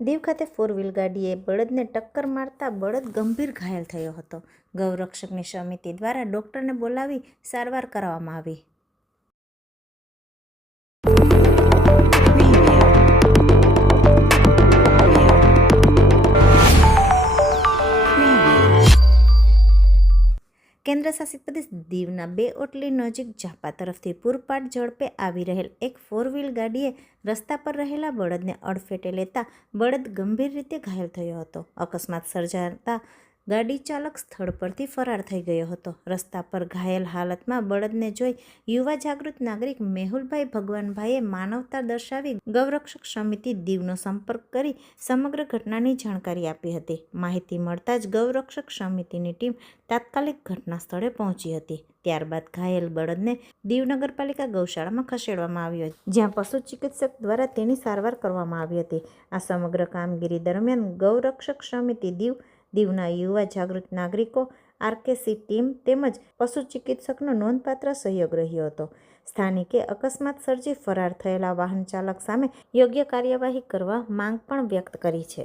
દીવ ખાતે 4 વ્હીલ ગાડીએ બળદને ટક્કર મારતા બળદ ગંભીર ઘાયલ થયો હતો. ગૌરક્ષકની સમિતિ દ્વારા ડોક્ટરને બોલાવી સારવાર કરાવવામાં આવી. કેન્દ્રશાસિત પ્રદેશ દીવના 2 ઓટલી નજીક ઝાપા તરફથી પૂરપાટ ઝડપે આવી રહેલ એક 4 વ્હીલ ગાડીએ રસ્તા પર રહેલા બળદને અડફેટે લેતા બળદ ગંભીર રીતે ઘાયલ થયો હતો. અકસ્માત સર્જાતા ગાડી ચાલક સ્થળ પરથી ફરાર થઈ ગયો હતો. રસ્તા પર ઘાયલ હાલતમાં બળદને જોઈ યુવા જાગૃત નાગરિક મેહુલભાઈ ભગવાનભાઈએ માનવતા દર્શાવી ગૌરક્ષક સમિતિ દીવનો સંપર્ક કરી સમગ્ર ઘટનાની જાણકારી આપી હતી. માહિતી મળતા જ ગૌરક્ષક સમિતિની ટીમ તાત્કાલિક ઘટના સ્થળે પહોંચી હતી. ત્યારબાદ ઘાયલ બળદને દીવ નગરપાલિકા ગૌશાળામાં ખસેડવામાં આવ્યો, જ્યાં પશુ ચિકિત્સક દ્વારા તેની સારવાર કરવામાં આવી હતી. આ સમગ્ર કામગીરી દરમિયાન ગૌરક્ષક સમિતિ દીવના યુવા જાગૃત નાગરિકો, આરકેસી ટીમ તેમજ પશુ ચિકિત્સકનો નોંધપાત્ર સહયોગ રહ્યો હતો. સ્થાનિકે અકસ્માત સર્જી ફરાર થયેલા વાહન ચાલક સામે યોગ્ય કાર્યવાહી કરવા માંગ પણ વ્યક્ત કરી છે.